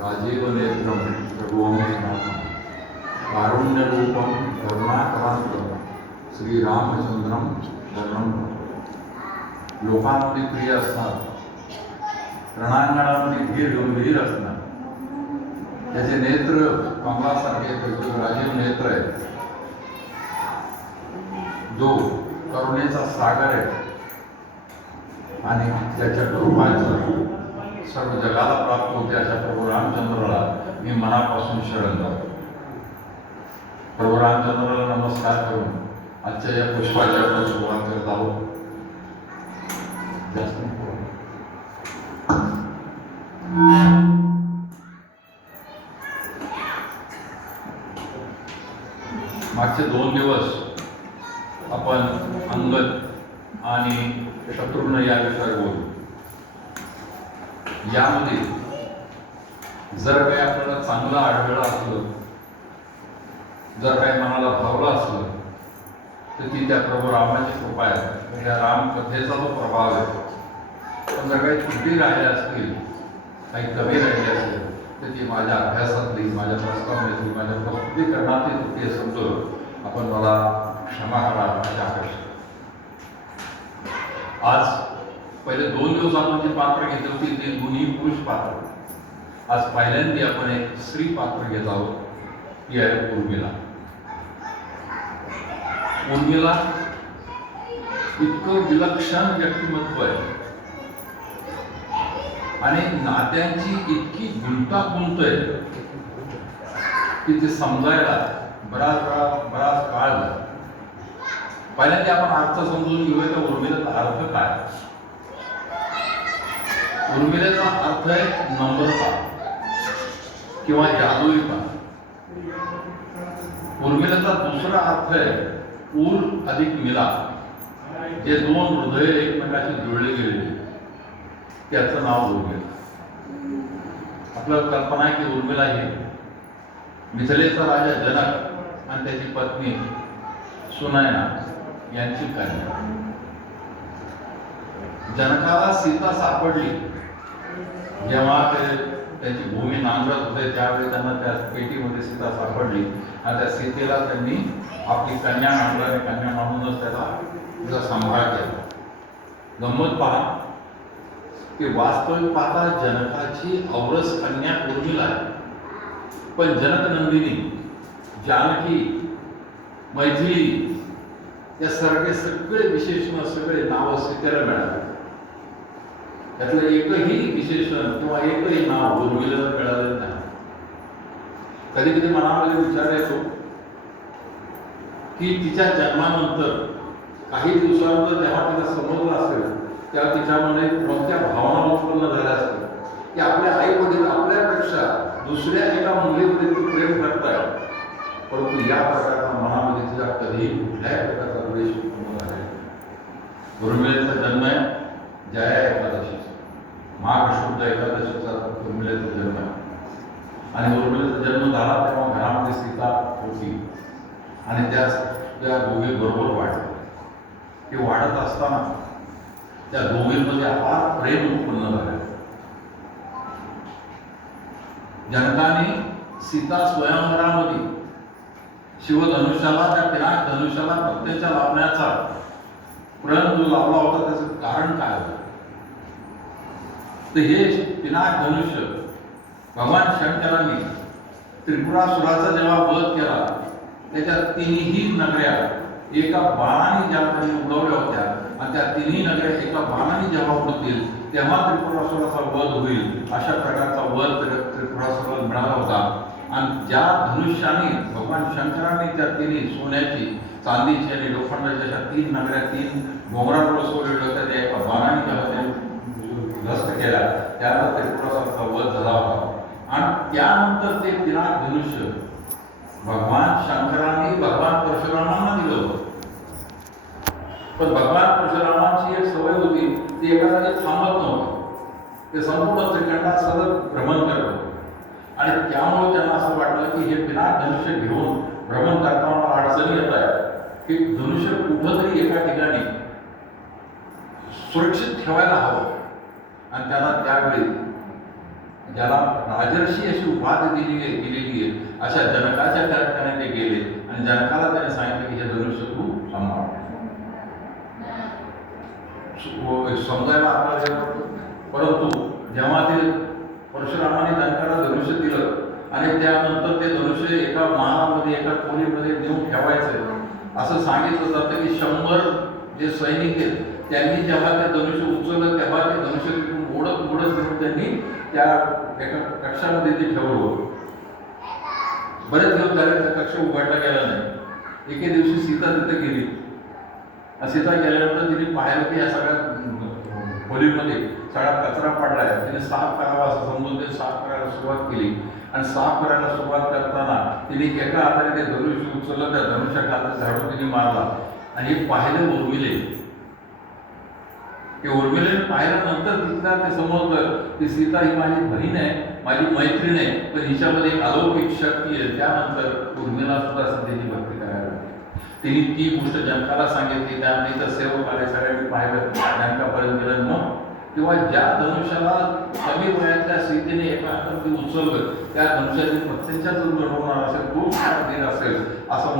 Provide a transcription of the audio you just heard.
राजीवनेत्रं प्रभुं कारुण्यरूपं करुणाकरांतं श्रीरामचंद्रं शरणं लोकांमध्ये प्रिय असणार, रणांगणामध्ये भीड गंभीर असणार, त्याचे नेत्र कमलासारखे राजीव नेत्र आहे, जो करुणेचा सागर आहे आणि त्याच्या कृपाचं सर्व जगाला प्राप्त होते अशा प्रभू रामचंद्राला मी मनापासून शरण जातो. प्रभू रामचंद्राला नमस्कार करून आजच्या या पुष्पाच्या सुरुवात करत आहोत. मागचे 2 दिवस आपण अंगद आणि शत्रुघ्न या विषयावर बोलू. यामध्ये जर काही आपल्याला चांगलं आढळलं असलं, जर काही मनाला भावलं असलं, तर ती त्या प्रभू रामाची कृपा आहे, त्या रामकथेचा जो प्रभाव आहे. पण जर काही त्रुटी राहिल्या असतील, काही कमी राहिली असेल, तर ती माझ्या अभ्यासातली, माझ्या प्रस्तावनेतली, माझ्या प्रस्तुतीकरणातली त्रुटी समजून आपण मला क्षमा करा अशा अपेक्षा. आज पहिले 2 दिवस आपण जी पात्र घेतली होती ती दोन्ही पुरुष पात्र. आज पहिल्यांदा आपण एक स्त्री पात्र घेत आहोत, ती आहे उर्मिला. उर्मिला इतकं विलक्षण व्यक्तिमत्व आहे आणि नात्यांची इतकी गुंतागुंत आहे की ते समजायला बराच काळ झाला. पहिल्यांदा आपण अर्थ समजून घेऊया तर उर्मिलेचा अर्थ काय. उर्मिलेचा अर्थ आहे नम्रता किंवा जादुईपणा. उर्मिलेचा दुसरा अर्थ आहे उर अधिक मिला, जे 2 हृदय एकमेकाशी जुळले गेलेले, त्याचं नाव उर्मिला. आपल्याला कल्पना आहे की उर्मिला ही मिथिलेचा राजा जनक आणि त्याची पत्नी सुनयना यांची कन्या. जनकाला सीता सापडली जेव्हा त्यांची भूमी नांगरत होते, त्यावेळी त्यांना त्या पेटीमध्ये सीता सापडली आणि त्या सीतेला त्यांनी आपली कन्या मानली आणि कन्या मानूनच तिचा सांभाळ केला. गंमत पहा की वास्तविक पाहता जनकाची औरस कन्या उर्मिला आहे, पण जनक नंदिनी, जानकी, मैथिली या सगळे विशेषण, सगळे नाव सीतेला मिळाले. त्यातलं एकही विशेषण किंवा एकही नाव उर्मिलेला मिळालेलं नाही. कधी कधी मनामध्ये विचार येतो की तिच्या जन्मानंतर काही दिवसानंतर जेव्हा तिला समजलं असेल तेव्हा तिच्यामध्ये कोणत्या भावना उत्पन्न झाल्या असतील की आपल्या आई वडील आपल्यापेक्षा दुसऱ्या एका मुलीमध्ये ती प्रेम करतायत, परंतु या प्रकारचा मनामध्ये तिचा कधीही कुठल्याही प्रकारचा द्वेष उत्पन्न झाला. उर्मिलेचा जन्म आहे जया एकादशी, माघ शुद्ध एकादशीचा उर्मिलेचा जन्म आहे. आणि उर्मिलेचा जन्म झाला तेव्हा घरामध्ये सीता होती आणि त्या दोघी बरोबर वाढल्या. ते वाढत असताना त्या दोघींमध्ये अपार प्रेम उत्पन्न झाले. जनकाने सीता स्वयंवरामध्ये शिवधनुष्याला, त्या पिनाक धनुष्याला प्रत्येच्या लावण्याचा प्रण जो लावला होता त्याचं कारण काय होतं. तर हे पिनाक धनुष्य भगवान शंकरांनी त्रिपुरासुराचा जेव्हा वध केला, त्याच्या 3ही नगऱ्या एका बाणाने ज्या त्यांनी उडवल्या होत्या आणि त्या 3ही नगऱ्या एका बाणाने जेव्हा उडतील तेव्हा त्रिपुरासुराचा वध होईल, अशा प्रकारचा वध त्रिपुरासुराला मिळाला होता. आणि ज्या धनुष्याने भगवान शंकरांनी त्या 3 सोन्याची, चांदीची आणि लोखंडाच्या अशा 3 नगऱ्या 3 डोंगरावर बसवलेल्या होत्या, त्या एका बाणाने जेव्हा त्यांनी ध्वस्त केल्या त्याला त्रिपुरासुराचा वध झाला होता. आणि त्यानंतर ते पिनाक धनुष्य भगवान शंकरांनी भगवान परशुरामांना दिलं होतं. पण भगवान परशुरामांची एक सवय होती, ती एका जागी थांबत नव्हतं. ते संपूर्ण त्रिखंडात सतत भ्रमण करत होते आणि त्यामुळे त्यांना असं वाटलं की हे पिनाक धनुष्य घेऊन भ्रमण करताना अडचणी येत आहेत की धनुष्य कुठंतरी एका ठिकाणी सुरक्षित ठेवायला हवं. आणि त्यांना त्यावेळी ज्याला राजर्षी अशी उपाधी दिलेली आहे, अशा जनकाच्या ठिकाणी ते गेले आणि जनकाला त्याने सांगितलं की हे धनुष्य तू सांभाळ. समजायला आपल्याला, परंतु जेव्हा ते परशुरामाने जनकाला धनुष्य दिलं आणि त्यानंतर ते धनुष्य एका महालामध्ये एका खोलीमध्ये नेऊन ठेवायचं असं सांगितलं जातं की 100 जे सैनिक आहेत त्यांनी जेव्हा ते धनुष्य उचललं तेव्हा ते धनुष्य तिथून ओढत घेऊन त्यांनी त्या एका कक्षामध्ये ते ठेवलं. बरेच दिवस झाले त्या कक्ष उघडला गेला नाही. एके दिवशी सीता तिथे गेली. सीता गेल्यानंतर तिने पाहिलं की या सगळ्या खोलीमध्ये सगळा कचरा पडला आहे. तिने साफ करावा असं समजून ते साफ करायला सुरुवात केली आणि साफ करायला सुरुवात करताना तिने एका हाताने ते धनुष्य उचललं, त्या धनुष्याखाली झाडून तिने मारला आणि हे पाहिलं उर्मिले. ते उर्मिलेने पाहिल्यानंतर तिथला ते समजलं की सीता ही माझी बहीण आहे, माझी मैत्रीण आहे, पण हिच्यामध्ये एक अलौकिक शक्ती आहे. त्यानंतर उर्मिला सुद्धा सीतेची भक्ती करायला लागली. तिने ती गोष्ट जनकाला सांगितली. त्यानंतर सेवक आले, सगळ्यांनी पाहिलं, जनकापर्यंत गेलं. मग तेव्हा ज्या धनुष्याला कमी वयातल्या सीतेने एका हातात उचललं त्या धनुष्याची प्रत्यक्षातून घडवणार असेल, तो देत असेल असं